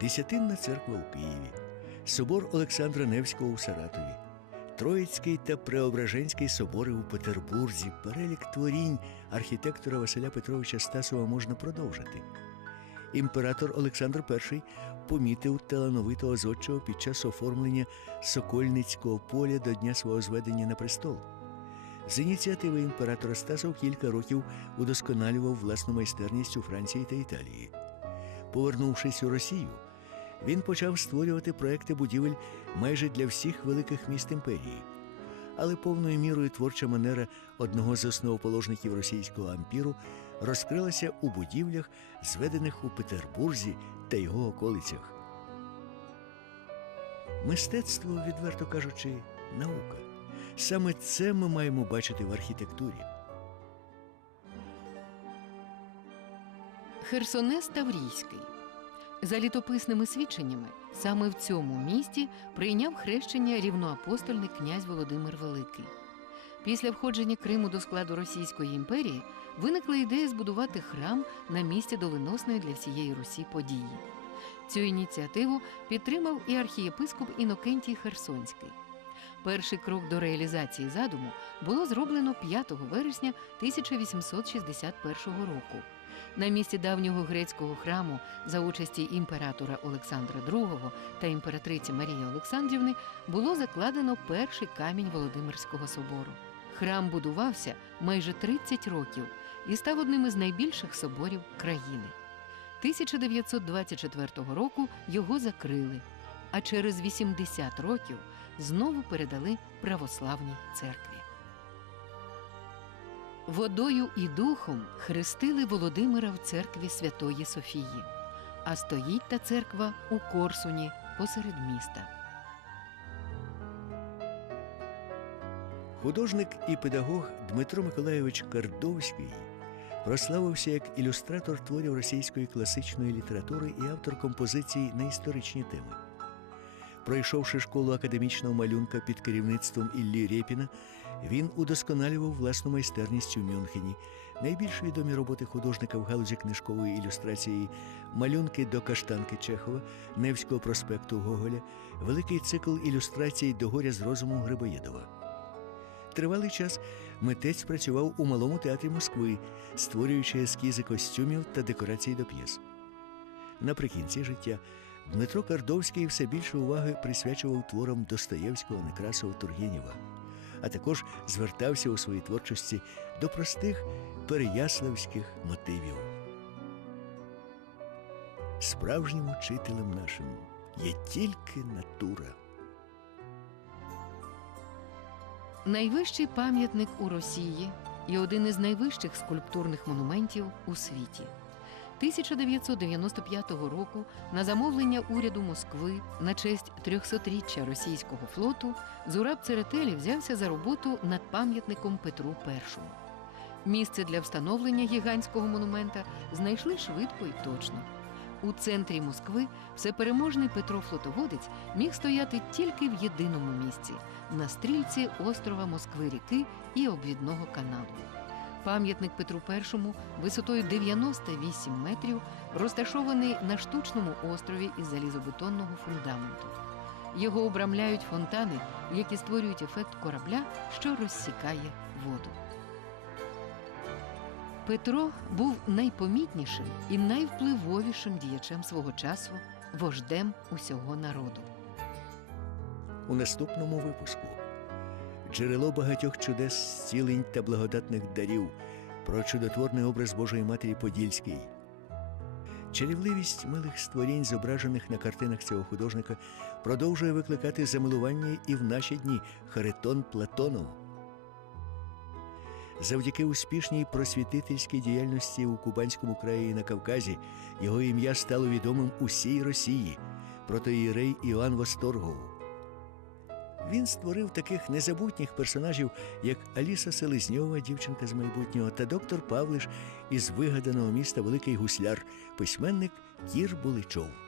Десятинна церква у Києві, собор Олександра Невського у Саратові, Троїцький та Преображенський собори у Петербурзі, перелік творінь архітектора Василя Петровича Стасова можна продовжити. Імператор Олександр І помітив талановитого зодчого під час оформлення Сокольницького поля до дня свого зведення на престол. З ініціативи імператора Стасов кілька років удосконалював власну майстерність у Франції та Італії. Повернувшись у Росію, він почав створювати проекти будівель майже для всіх великих міст імперії. Але повною мірою творча манера одного з основоположників російського ампіру розкрилася у будівлях, зведених у Петербурзі та його околицях. Мистецтво, відверто кажучи, наука. Саме це ми маємо бачити в архітектурі. Херсонес Таврійський. За літописними свідченнями, саме в цьому місті прийняв хрещення рівноапостольний князь Володимир Великий. Після входження Криму до складу Російської імперії виникла ідея збудувати храм на місці доленосної для всієї Русі події. Цю ініціативу підтримав і архієпископ Інокентій Херсонський. Перший крок до реалізації задуму було зроблено 5 вересня 1861 року. На місці давнього грецького храму за участі імператора Олександра II та імператриці Марії Олександрівни було закладено перший камінь Володимирського собору. Храм будувався майже 30 років і став одним із найбільших соборів країни. 1924 року його закрили, а через 80 років знову передали православній церкві. Водою і духом хрестили Володимира в церкві Святої Софії, а стоїть та церква у Корсуні посеред міста. Художник і педагог Дмитро Миколайович Кардовський прославився як ілюстратор творів російської класичної літератури і автор композицій на історичні теми. Пройшовши школу академічного малюнка під керівництвом Іллі Рєпіна, він удосконалював власну майстерність у Мюнхені. Найбільш відомі роботи художника в галузі книжкової ілюстрації малюнки до каштанки Чехова, Невського проспекту Гоголя, великий цикл ілюстрацій до горя з розуму Грибоєдова. Тривалий час митець працював у малому театрі Москви, створюючи ескізи костюмів та декорацій до п'єс. Наприкінці життя Дмитро Кардовський все більше уваги присвячував творам Достоєвського, Некрасова, Тургенєва, а також звертався у своїй творчості до простих переяславських мотивів. Справжнім учителем нашим є тільки натура. Найвищий пам'ятник у Росії і один із найвищих скульптурних монументів у світі. 1995 року на замовлення уряду Москви на честь 300-річчя російського флоту Зураб Церетелі взявся за роботу над пам'ятником Петру І. Місце для встановлення гігантського монумента знайшли швидко і точно. У центрі Москви всепереможний Петро Флотоводець міг стояти тільки в єдиному місці на стрільці острова Москви ріки і обвідного каналу. Пам'ятник Петру І висотою 98 метрів розташований на штучному острові із залізобетонного фундаменту. Його обрамляють фонтани, які створюють ефект корабля, що розсікає воду. Петро був найпомітнішим і найвпливовішим діячем свого часу, вождем усього народу. у наступному випуску. Джерело багатьох чудес, зцілень та благодатних дарів про чудотворний образ Божої Матері Подільській. Чарівливість милих створінь, зображених на картинах цього художника, продовжує викликати замилування і в наші дні Харитон Платонов. Завдяки успішній просвітительській діяльності у Кубанському краї і на Кавказі його ім'я стало відомим усій Росії. протоїрей Іоанн Восторгов. Він створив таких незабутніх персонажів, як Аліса Селезньова, дівчинка з майбутнього, та доктор Павлиш із вигаданого міста Великий Гусляр, письменник Кір Буличов.